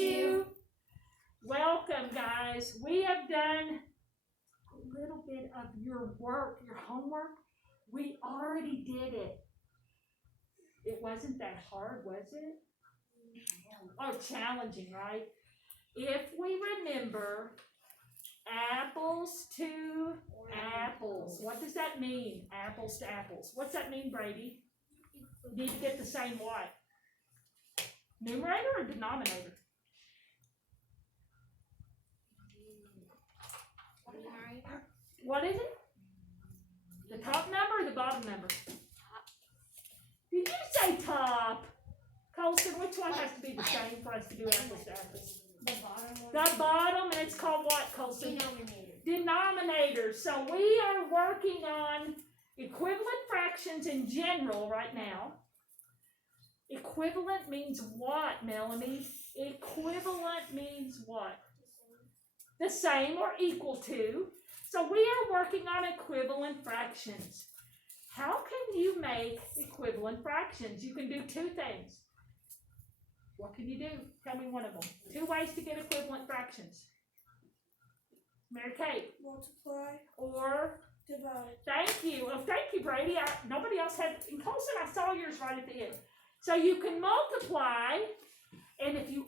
you. Welcome, guys. We have done a little bit of your work, your homework. We already did it. It wasn't that hard, was it? Oh, challenging, right? If we remember apples to apples, what does that mean? Apples to apples. What's that mean, Brady? You need to get the same what? Numerator or denominator? What is it? The top number or the bottom number? Did you say top? Colson, which one has to be the same for us to do apples to apples? The bottom one. The bottom, and it's called what, Colson? Denominator. Denominator. So we are working on equivalent fractions in general right now. Equivalent means what, Melanie? Equivalent means what? The same or equal to. So we are working on equivalent fractions. How can you make equivalent fractions? You can do two things. What can you do? Tell me one of them. Two ways to get equivalent fractions. Mary Kate. Multiply. Or Divide. thank you. Oh, thank you, Brady. Nobody else had. In Colson, I saw yours right at the end. So you can multiply, and if you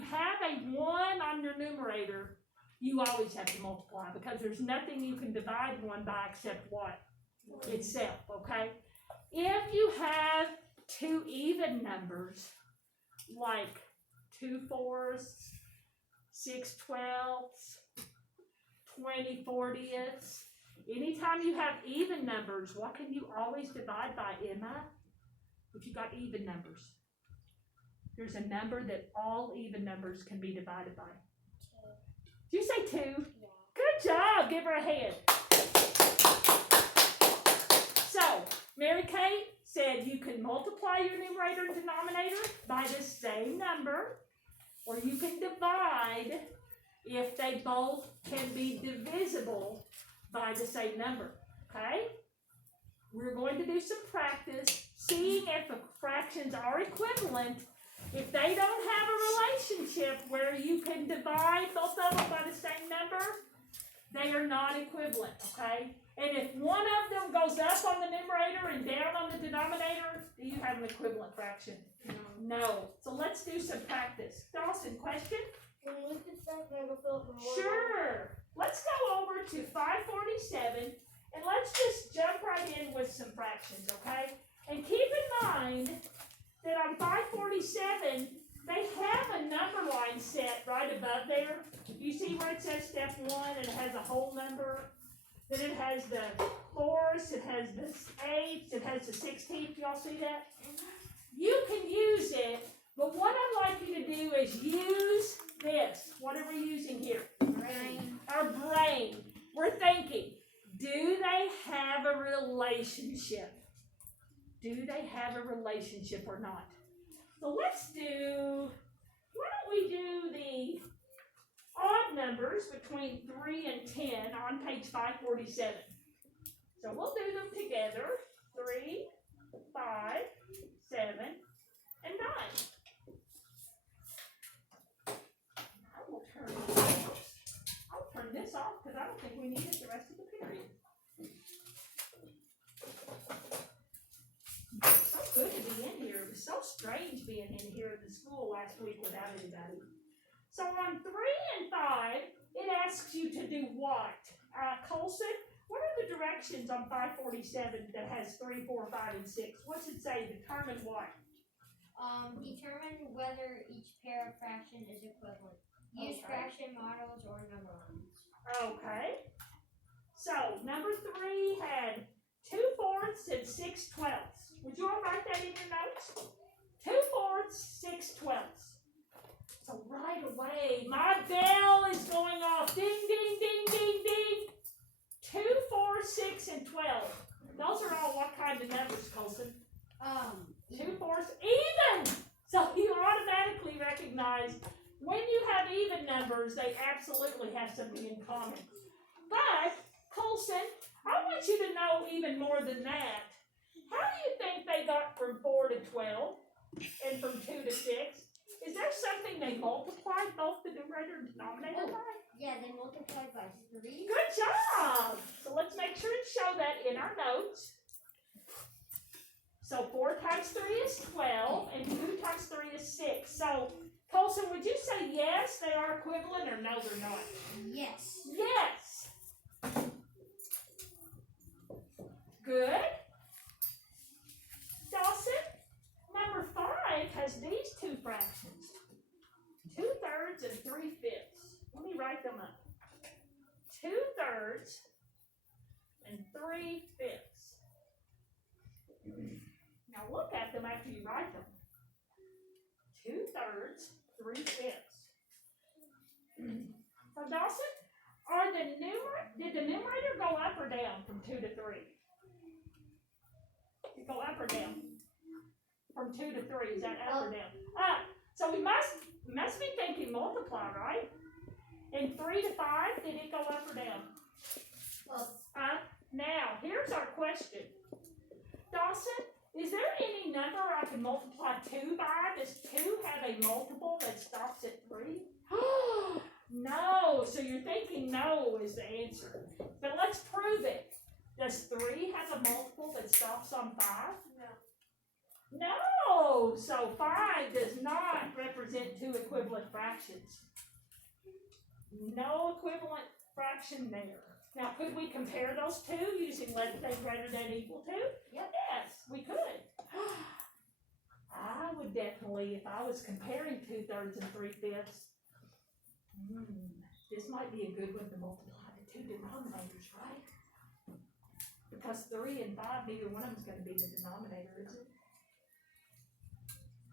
have a 1 on your numerator, you always have to multiply because there's nothing you can divide 1 by except what? Itself, okay? If you have two even numbers, like 2/4, 6/12, 20/40, anytime you have even numbers, what can you always divide by, Emma? If you got even numbers. There's a number that all even numbers can be divided by. Did you say 2? Yeah. Good job. Give her a hand. So, Mary Kate said you can multiply your numerator and denominator by the same number, or you can divide if they both can be divisible by the same number. Okay? We're going to do some practice, seeing if the fractions are equivalent. If they don't have a relationship where you can divide both of them by the same number, they are not equivalent, okay? And if one of them goes up on the numerator and down on the denominator, do you have an equivalent fraction? No. So let's do some practice. Dawson, question? Can we look at that number, Philip? Sure. Let's go over to 547, and let's just jump right in with some fractions, okay? And keep in mind that on 547, they have a number line set right above there. You see where it says step 1 and it has a whole number? Then it has the 4ths, it has the 8ths, it has the 16th. Y'all see that? You can use it, but what I'd like you to do is use this. What are we using here? Brain. Our brain. We're thinking, do they have a relationship? Do they have a relationship or not? So let's do, why don't we do the odd numbers between 3 and 10 on page 547. So we'll do them together. 3, 5, 7, and 9. I'll turn this off because I don't think we need it the rest of the period. So good to be in here. It was so strange being in here at the school last week without anybody. So on 3 and 5, it asks you to do what? Colson, what are the directions on 547 that has 3, 4, 5, and 6? What's it say? Determine what? Determine whether each pair of fraction is equivalent. Use Okay. fraction models or number lines. Okay. So number 3 had 2/4 and 6/12. Would you all write that in your notes? 2/4, 6/12. So right away, my bell is going off. Ding, ding, ding, ding, ding. 2, 4, 6, and 12. Those are all what kind of numbers, Colson? 2, 4, even. So you automatically recognize when you have even numbers, they absolutely have something in common. But, Colson, I want you to know even more than that. How do you think they got from 4 to 12 and from 2 to 6? Is there something they multiplied both the numerator and denominator by? Yeah, they multiplied by 3. Good job! So let's make sure to show that in our notes. So 4 times 3 is 12, and 2 times 3 is 6. So, Colson, would you say yes, they are equivalent, or no, they're not? Yes. Yes! Good. Dawson, number 5 has these two fractions. 2/3 and 3/5. Let me write them up. 2/3 and 3/5. Now look at them after you write them. 2/3, 3/5. So Dawson, did the numerator go up or down from 2 to 3? Did it go up or down? From 2 to 3, is that up or down? Up. So we must be thinking multiply, right? And 3 to 5, did it go up or down? Well, Now, here's our question. Dawson, is there any number I can multiply 2 by? Does 2 have a multiple that stops at 3? No, so you're thinking no is the answer. But let's prove it. Does 3 have a multiple that stops on 5? No, so 5 does not represent 2 equivalent fractions. No equivalent fraction there. Now, could we compare those two using less than, greater than, equal to? Yep. Yes, we could. I would definitely, if I was comparing 2/3 and 3/5, this might be a good one to multiply the two denominators, right? Because 3 and 5, neither one of them is going to be the denominator, is it?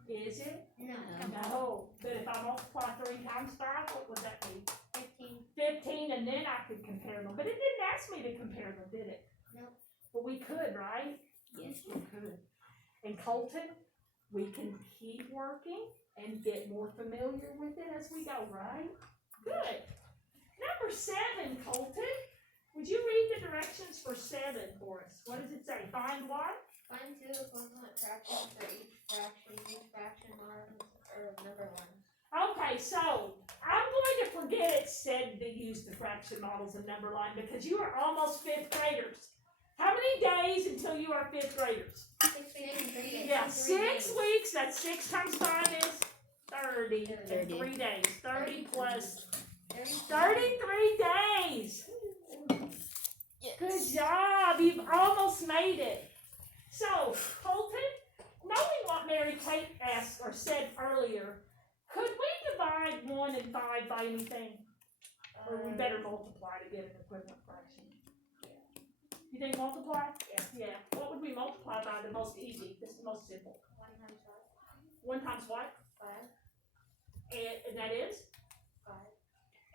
Is it? no. No. But if I multiply 3 times 5, what would that be? 15. 15, and then I could compare them. But it didn't ask me to compare them, did it? Nope. But we could, right? Yes. We could. And Colton, we can keep working and get more familiar with it as we go, right? Good. Number 7, Colton. Would you read the directions for 7 for us? What does it say? Find what? Find 2 equivalent fractions for each fraction. Use fraction marks or number lines. Okay, so I'm going to forget it said to use the fraction models and number line because you are almost 5th graders. How many days until you are 5th graders? 6 days and 3 days. Yeah, 3 6 days. weeks. That's 6 times 5 is 30. 30. And 3 days. 30 plus 30. 33 days. Good job. You've almost made it. So, Colton, knowing what Mary Kate asked or said earlier, could we divide 1 and 5 by anything? Or we better multiply to get an equivalent fraction? You think multiply? Yeah. What would we multiply by the most easy? This is the most simple. 1 times 1 times what? 5. And that is? 5.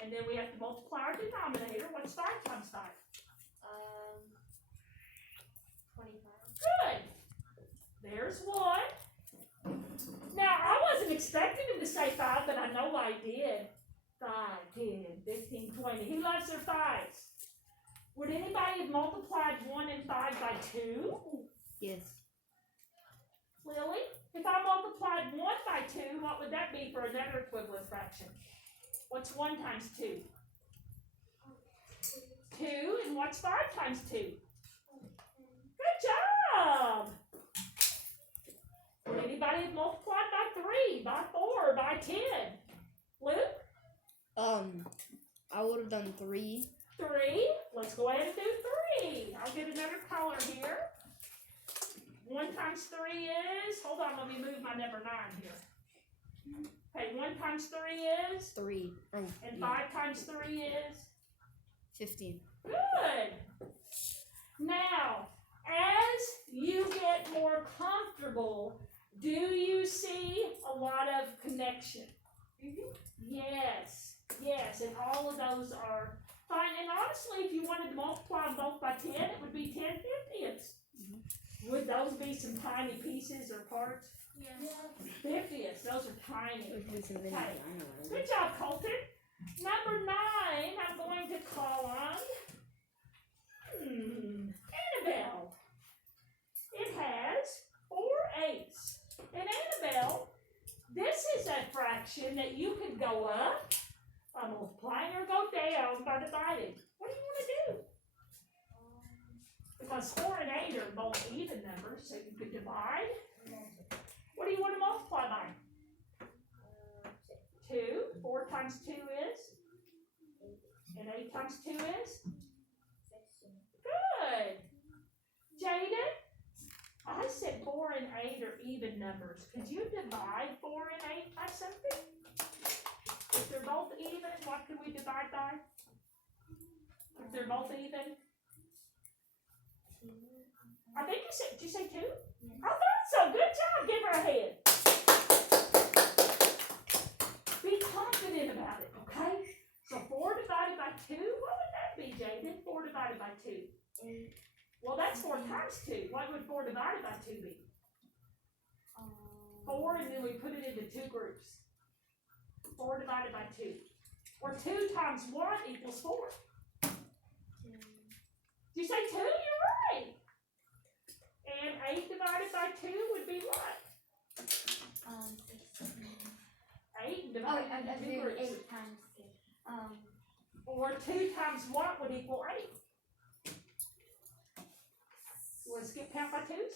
And then we have to multiply our denominator. What's 5 times 5? 25. Good. There's 1. Now, I wasn't expecting him to say 5, but I know I did. 5, 10, 15, 20. He loves their 5s. Would anybody have multiplied 1 and 5 by 2? Yes. Lily? If I multiplied 1 by 2, what would that be for another equivalent fraction? What's 1 times 2? 2, and what's 5 times 2? Good job! Would anybody have multiplied by 3, by 4, by 10? Luke? I would have done 3. 3. Let's go ahead and do 3. I'll get another color here. 1 times 3 is, hold on, let me move my number 9 here. Okay, 1 times 3 is, 3. Oh, and yeah. 5 times 3 is, 15. good. Now, as you get more comfortable, do you see a lot of connection? Yes, and all of those are fine. And honestly, if you wanted to multiply them both by 10, it would be 10 50ths. Would those be some tiny pieces or parts? Yeah. 50ths, those are tiny. Okay. Good job, Colton. Number 9, I'm going to call on Annabelle. It has 4 8s. And Annabelle, this is a fraction. fraction that you could go up by multiplying or go down by dividing. What do you want to do? Because 4 and 8 are both even numbers, so you could divide. What do you want to multiply by? 2. 4 times 2 is? And 8 times 2 is? Good. Jaden, I said 4 and 8 are even numbers. Could you divide 4 and 8 by something? If they're both even, what could we divide by? If they're both even? I think you said, did you say 2? I thought so. Good job. Give her a hand. Be confident about it, okay? So 4 divided by 2, what would that be, Jaden? 4 divided by 2. Well, that's 4 times 2. What would 4 divided by 2 be? 4, and then we put it into 2 groups. 4 divided by 2. Or 2 times 1 equals 4. Did you say 2? You're right. And 8 divided by 2 would be what? 8 divided by 2 groups. 8 times 2. Or 2 times what would equal 8? You want to skip count by 2s?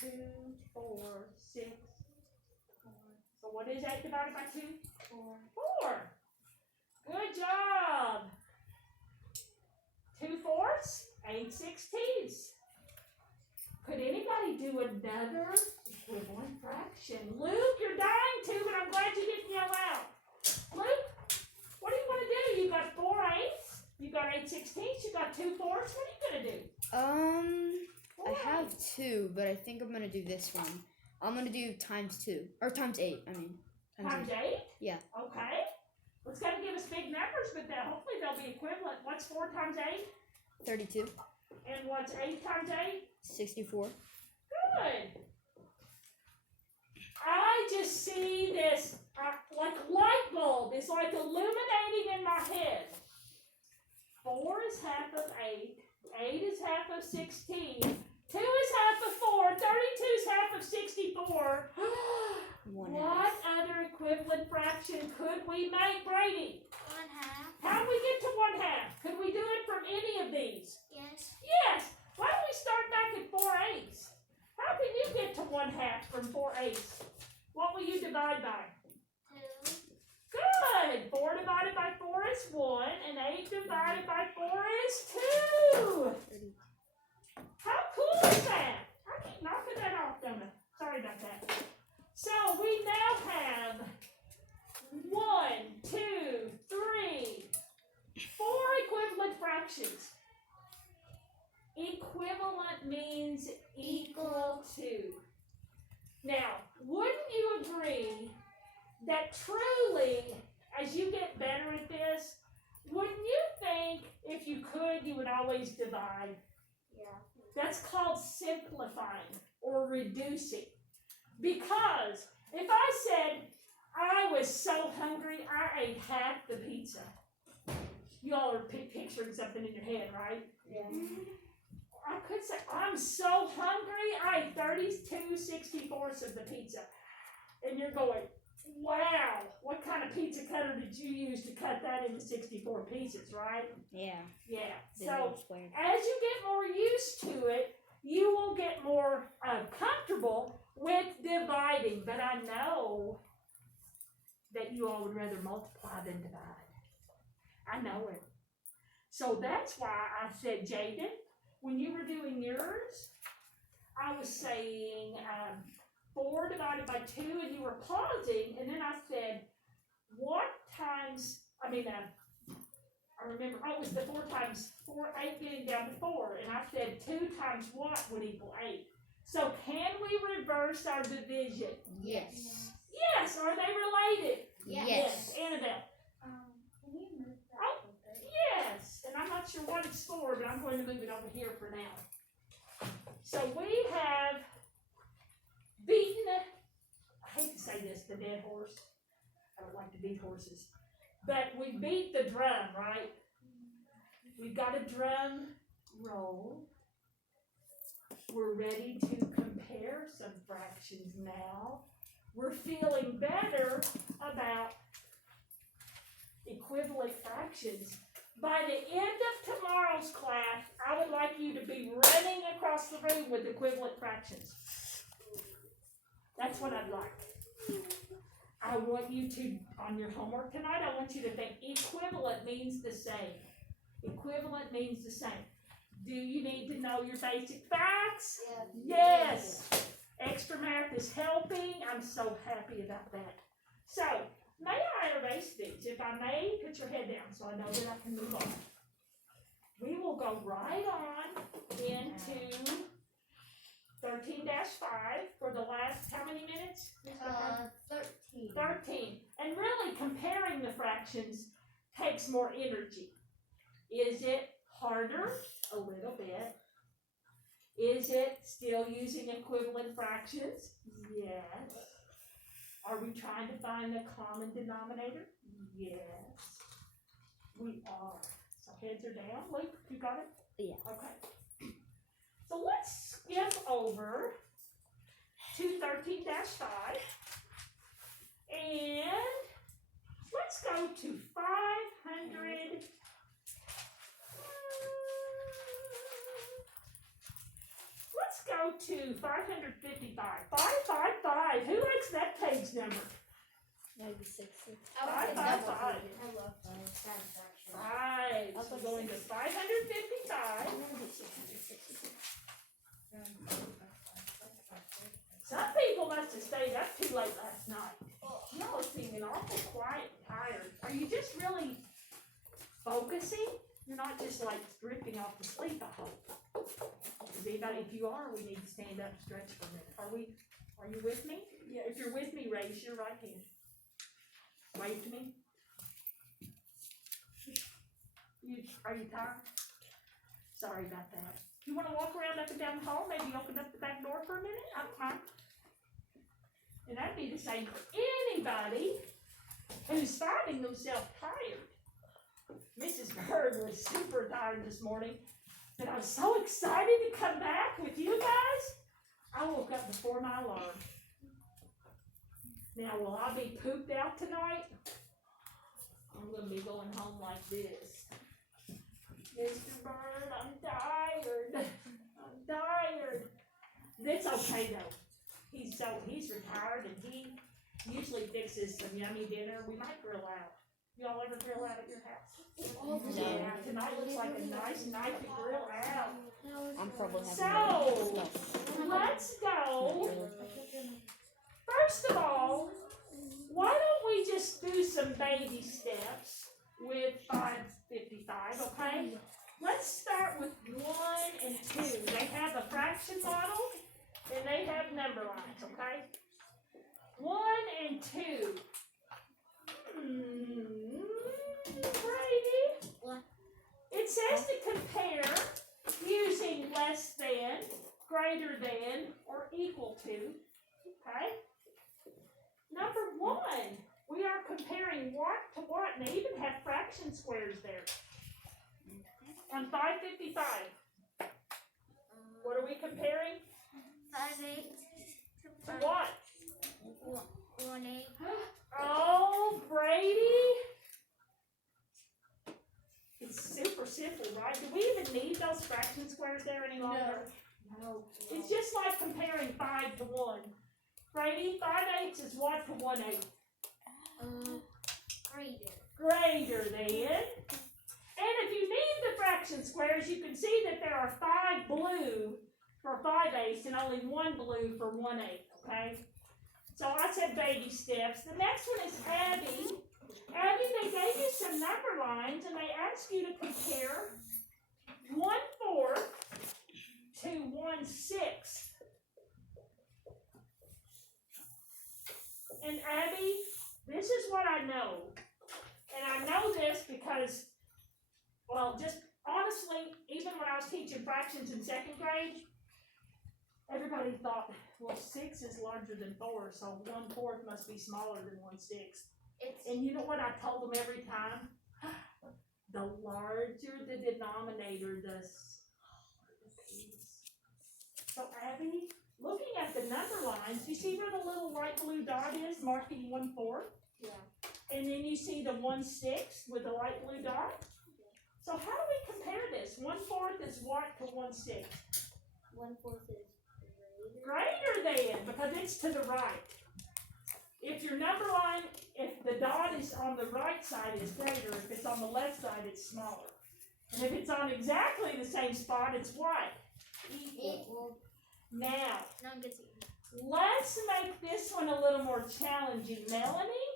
2, 4, 6. So what is 8 divided by 2? 4. Good job. 2 4s, 8 16s. Could anybody do another equivalent fraction? Luke, you're dying to, but I'm glad you didn't yell out. Luke, what do you want to do? You got 4 8s, you got 8 16s, you got 2 4s. What are you going to do? I have 2, but I think I'm gonna do this one. I'm gonna do times 2, or times 8, I mean. Times 8? Yeah. Okay. It's going to give us big numbers, but hopefully they'll be equivalent. What's 4 times 8? 32. And what's 8 times 8? 64. Good. I just see this like a light bulb. It's like illuminating in my head. 4 is half of 8. 8 is half of 16. 2 is half of 4. 32 is half of 64. What other equivalent fraction could we make, Brady? 1/2. How do we get to 1/2? Could we do it from any of these? Yes. Yes. Why don't we start back at 4 8s? How can you get to 1/2 from 4 8s? What will you divide by? 2. Good. 4 divided by 4 is 1, and 8 divided by 4 is 2. How cool is that? I keep knocking that off, don't I? Sorry about that. So we now have 1, 2, 3, 4 equivalent fractions. Equivalent means equal to. Now, wouldn't you agree that truly, as you get better at this, wouldn't you think if you could, you would always divide? Yeah. That's called simplifying or reducing. Because if I said I was so hungry, I ate half the pizza. You all are picturing something in your head, right? Yeah. I could say, I'm so hungry, I ate 32 64ths of the pizza. And you're going, wow, what kind of pizza cutter did you use to cut that into 64 pieces, right? Yeah. Yeah. The So little square. as you get more used to it, you will get more comfortable with dividing. But I know that you all would rather multiply than divide. I know it. So that's why I said, Jaden, when you were doing yours, I was saying 4 divided by 2, and you were pausing, and then I said, what times, I remember, it was the 4 times 4, 8 getting down to 4, and I said 2 times what would equal 8? So can we reverse our division? Yes. Yes, are they related? Yes. Annabelle? Can you move that Oh. a little bit? Yes, and I'm not sure what it's for, but I'm going to move it over here for now. So we have beaten, I hate to say this, the dead horse. I don't like to beat horses. But we beat the drum, right? We've got a drum roll. We're ready to compare some fractions now. we're feeling better about equivalent fractions. By the end of tomorrow's class, I would like you to be running across the room with equivalent fractions. That's what I'd like. I want you to, on your homework tonight, I want you to think equivalent means the same. Equivalent means the same. Do you need to know your basic facts? Yes. Extra math is helping. I'm so happy about that. So, may I erase these? If I may, put your head down so I know that I can move on. We will go right on into 13-5 for the last, how many minutes? 13. 13. And really comparing the fractions takes more energy. Is it harder? A little bit. Is it still using equivalent fractions? Yes. Are we trying to find the common denominator? Yes. We are. So heads are down. Luke, you got it? Yeah. Okay. So let's skip over to 13-5 and let's go to 500. Let's go to 555. 555. Who likes that page number? 96. I would say 555. double digit. I love fraction. Right. So going to 555. Some people must have stayed up too late last night. Y'all seeming awful quiet and tired. Are you just really focusing? You're not just like drifting off to sleep, I hope. Is anybody, if you are, we need to stand up and stretch for a minute. Are you with me? Yeah, if you're with me, raise your right hand. Wave to me. Are you tired? Sorry about that. You want to walk around up and down the hall? Maybe open up the back door for a minute? And that'd be the same for anybody who's finding themselves tired. Mrs. Bird was super tired this morning, and I was so excited to come back with you guys. I woke up before my alarm. Now, will I be pooped out tonight? I'm going to be going home like this. Mr. Bird, I'm tired. I'm tired. It's okay though. He's retired and he usually fixes some yummy dinner. We might grill out. Y'all ever grill out at your house? No. Yeah, tonight looks like a nice night to grill out. I'm probably having So, let's go. First of all, why don't we just do some baby steps with 555, okay? Let's start with 1 and 2. They have a fraction model and they have number lines, okay? 1 and 2. Brady. What? It says to compare using less than, greater than, or equal to, okay? Number 1, we are comparing what to what, and they even have fraction squares there. On 555, what are we comparing? 5, 8. To what? 1, 8. Oh, Brady. It's super simple, right? Do we even need those fraction squares there any longer? No. It's just like comparing 5 to 1. Brady, 5/8 is what to 1/8? Greater. Greater than. And if you need the fraction squares, you can see that there are 5 blue for 5/8 and only 1 blue for 1/8, okay? So I said baby steps. The next one is Abby. Abby, they gave you some number lines and they asked you to compare 1/4 to 1/6. And Abby, this is what I know. And I know this because, well, just honestly, even when I was teaching fractions in 2nd grade, everybody thought, well, 6 is larger than 4, so 1/4 must be smaller than 1/6. And you know what I told them every time? The larger the denominator, the smaller the piece. So Abby, looking at the number lines, you see where the little light blue dot is marking 1/4? Yeah. And then you see the 1/6 with the light blue dot? So how do we compare this? 1/4 is what to 1/6? 1/4 is Greater than, because it's to the right. If your number line, if the dot is on the right side, it's greater. If it's on the left side, it's smaller. And if it's on exactly the same spot, it's what? equal. Now, No one gets it. let's make this one a little more challenging. Melanie?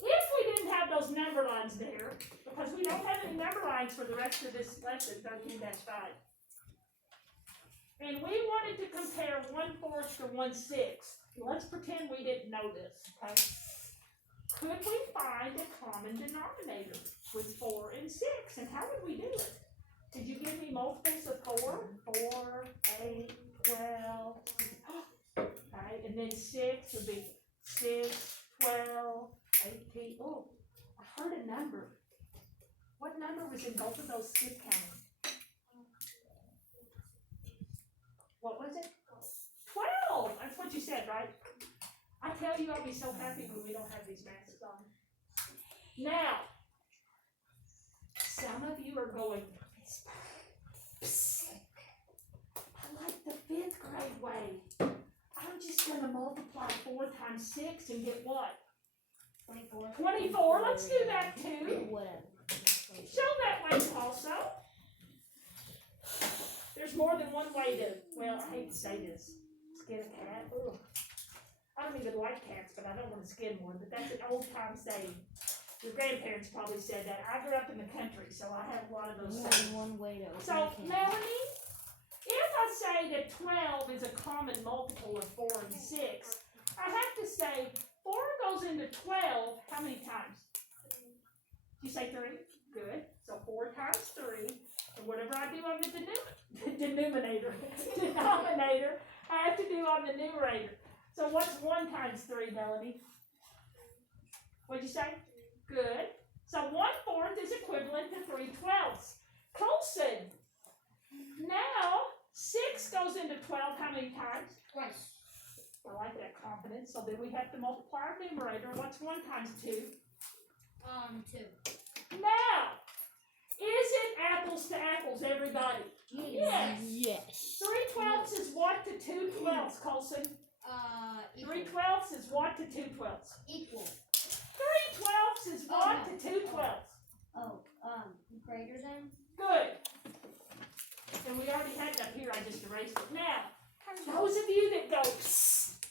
If we didn't have those number lines there, because we don't have any number lines for the rest of this lesson, 13-5. And we wanted to compare 1/4 to 1/6. Let's pretend we didn't know this, okay? Could we find a common denominator with 4 and 6? And how would we do it? Did you give me multiples of 4? 4, 8, 12. Okay, and then 6 would be 6, 12, 18. Oh, I heard a number. What number was in both of those skip counting? What was it? 12! That's what you said, right? I tell you, I'll be so happy when we don't have these masks on. Now, some of you are going, "Psst. I like the 5th grade way. I'm just going to multiply 4 times 6 and get what? 24. 24. Let's do that too. Whatever. Show that way also. There's more than one way to, well, I hate to say this, skin a cat. Ugh. I don't even like cats, but I don't want to skin one, but that's an old time saying. Your grandparents probably said that. I grew up in the country, so I have a lot of those More sayings. than one way to open So, a can. Melanie, if I say that 12 is a common multiple of 4 and 6, I have to say 4 goes into 12 how many times? Did you say 3? Good. So 4 times 3, and whatever I do on the denominator, I have to do on the numerator. So what's 1 times 3, Melanie? What'd you say? Good. So 1/4 is equivalent to 3/12. Colson. Now 6 goes into 12 how many times? Twice. I like that confidence. So then we have to multiply our numerator. What's 1 times 2? 2. Now, is it apples to apples, everybody? Yes. Yes. 3/12 is what to 2/12, Colson? 3/12 is what to 2/12? Equal. 3/12 is what to 2/12? Greater than? Good. And we already had it up here, I just erased it. Now, those of you that go, "Psst,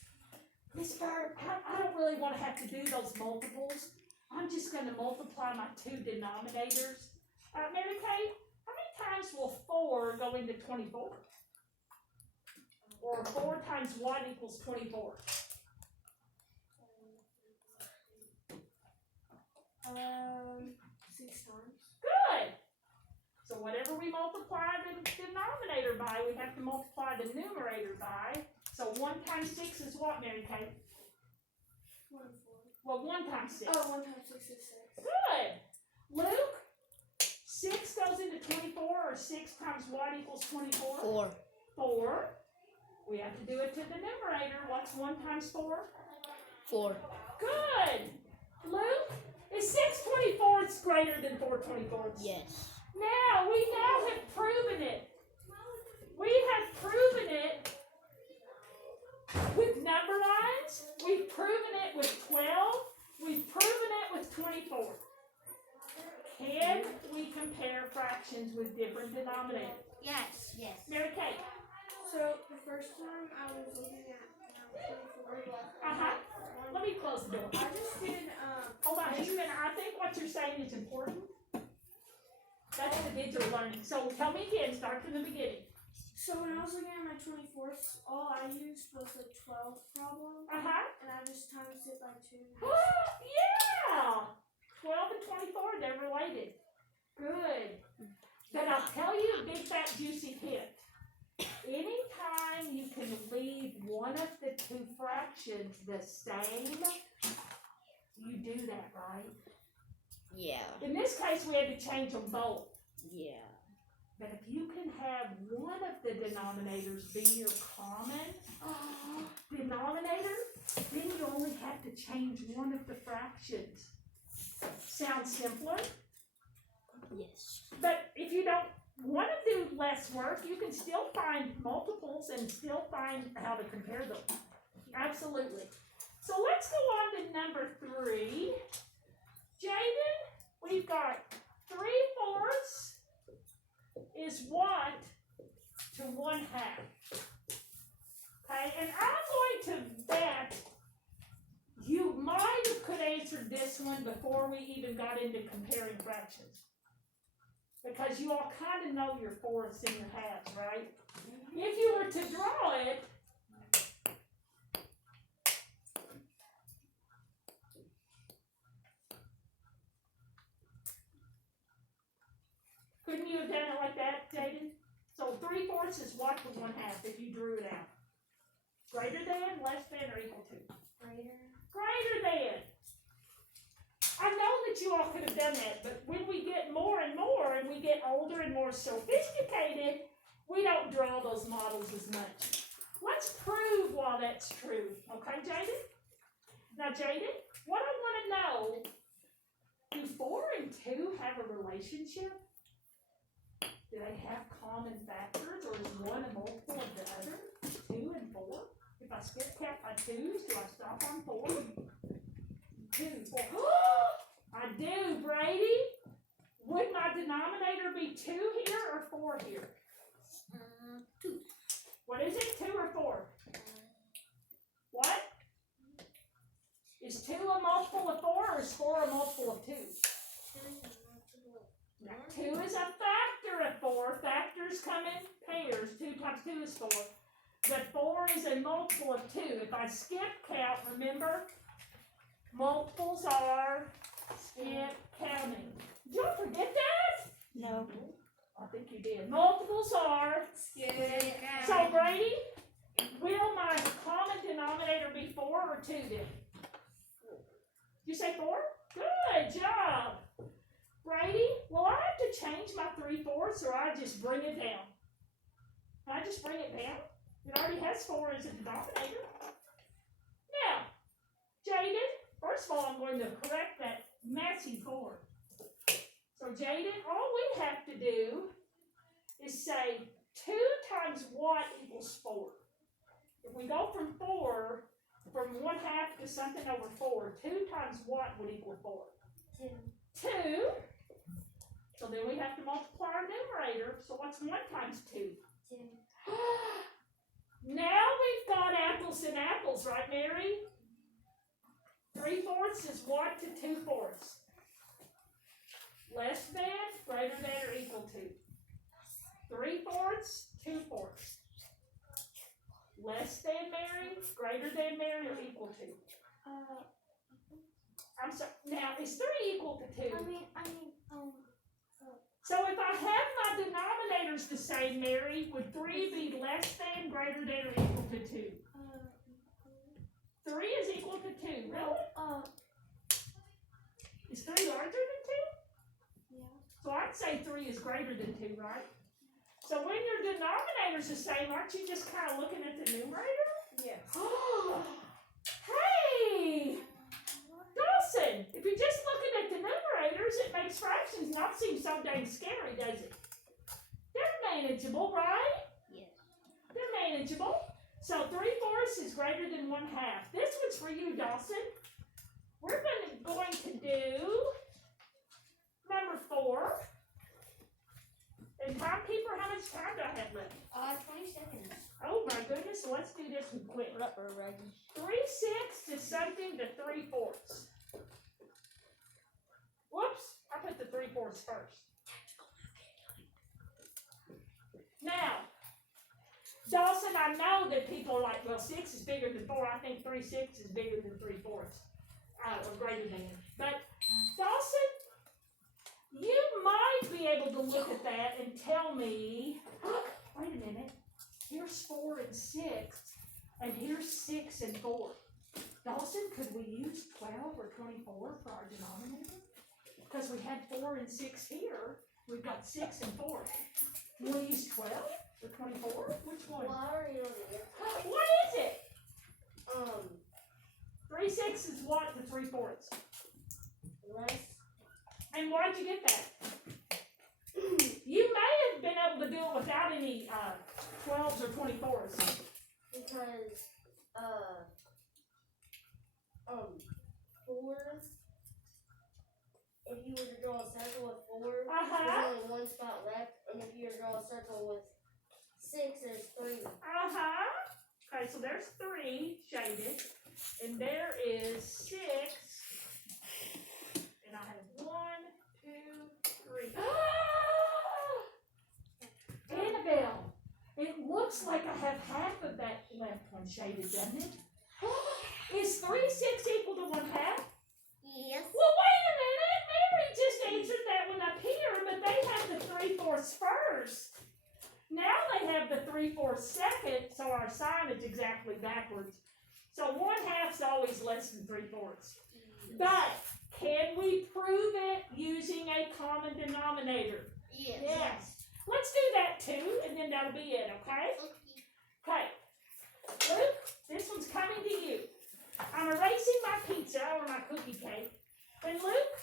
Miss Bird, I don't really want to have to do those multiples. I'm just going to multiply my 2 denominators." Mary Kay, how many times will 4 go into 24? Or 4 times what equals 24? 6 times. Good. So whatever we multiply the denominator by, we have to multiply the numerator by. So 1 times 6 is what, Mary Kay? 1/4. Well, 1 times 6. 1 times 6 is 6. Good. Luke, 6 goes into 24, or 6 times what equals 24? 4. 4. We have to do it to the numerator. What's 1 times 4? 4. Good. Luke, is 6/24 greater than 4/24? Yes. Now, we now have proven it. We have proven it with number lines. We've proven it with 12. We've proven it with 24. Can we compare fractions with different denominators? Yes. Mary Kay. So the first time I was looking at 24, Uh-huh. Let me close the door. I just did Hold on just a minute. I think what you're saying is important. That's the digital learning. So tell me again, start from the beginning. so when I was looking at my 24th, all I used was the 12th problem, Uh-huh. and I just times it by 2. Yeah! 12 and 24, they're related. Good. But I'll tell you a big fat juicy hint. Anytime you can leave one of the 2 fractions the same, you do that, right? Yeah. In this case, we had to change them both. Yeah. But if you can have one of the denominators be your common denominator, then you only have to change one of the fractions. Sounds simpler? Yes. But if you don't want to do less work, you can still find multiples and still find how to compare them. Absolutely. So let's go on to number 3. Jaden, we've got 3/4 is what to 1/2. Okay, and I'm going to bet you might have could answered this one before we even got into comparing fractions. Because you all kind of know your fourths and your halves, right? If you were to draw it, couldn't you have done it like that, Jaden? So 3/4 is what to 1/2 if you drew it out. Greater than, less than, or equal to? Greater. Greater than. I know that you all could have done that, but when we get more and more and we get older and more sophisticated, we don't draw those models as much. Let's prove why that's true. Okay, Jaden? Now, Jaden, what I want to know, do 4 and 2 have a relationship? Do they have common factors, or is one a multiple of the other? 2 and 4? If I skip count my 2's, do I stop on 4? 2, 4. I do, Brady. Would my denominator be 2 here or 4 here? 2. What is it, 2 or 4? What? Is 2 a multiple of 4 or is 4 a multiple of 2? 2 is a factor of 4. Factors come in pairs. 2 times 2 is 4. But 4 is a multiple of 2. If I skip count, remember, multiples are skip counting. Did you forget that? No. I think you did. Multiples are skip. So Brady, will my common denominator be 4 or 2 then? You say 4? Good job. Brady, will I have to change my 3/4 or I just bring it down? Can I just bring it down? It already has 4 as a denominator. Now, Jaden, first of all, I'm going to correct that messy 4. So Jaden, all we have to do is say 2 times what equals 4. If we go from 4, from 1/2 to something over 4, 2 times what would equal 4? 2. So then we have to multiply our numerator. So what's 1 times 2? 2. Now we've got apples and apples, right, Mary? 3/4 is what to 2/4? Less than, greater than, or equal to? 3/4, 2/4. Less than, Mary, greater than, Mary, or equal to? I'm sorry. Now, is 3 equal to 2? So if I have my denominators the same, Mary, would 3 be less than, greater than, or equal to 2? 3 is equal to 2. Really? Is 3 larger than 2? Yeah. So I'd say 3 is greater than 2, right? So when your denominator's the same, aren't you just kind of looking at the numerator? Yes. Hey! Dawson, if you're just looking at the numerators, it makes fractions not seem so dang scary, does it? They're manageable, right? Yes. They're manageable. So 3/4 is greater than 1/2. This one's for you, Dawson. We're going to do number 4. And timekeeper, how much time do I have left? 20 seconds. Oh my goodness, so let's do this one quick. 3/6 is something to 3/4. Whoops, I put the 3/4 first. Now, Dawson, I know that people are like, well, 6 is bigger than 4. I think 3/6 is bigger than 3/4. Or greater than. But, Dawson, you might be able to look at that and tell me, wait a minute, here's 4 and 6, and here's 6 and 4. Dawson, could we use 12 or 24 for our denominator? Because we had 4 and 6 here, we've got 6 and 4. You wanna use 12 or 24? Which one? Well, I already know the answer. What is it? 3/6 is what to 3/4? Less. And why'd you get that? You may have been able to do it without any 12s or 24s. Because, 4, if you were to draw a circle with 4, Uh-huh. there's only one spot left, and if you were to draw a circle with 6, there's 3. Uh-huh. Okay, so there's 3 shaded, and there is 6, and I have 1, 2, 3. Annabelle, it looks like I have half of that left one shaded, doesn't it? Is 3/6 equal to 1/2? Yes. Well, wait a minute. Mary just answered that one up here, but they have the 3/4 first. Now they have the 3/4 second, so our sign is exactly backwards. So 1/2's always less than 3/4. But can we prove it using a common denominator? Yes. Yes. Let's do that too, and then that'll be it, okay? Okay. Luke, this one's coming to you. I'm erasing my pizza or my cookie cake. And Luke,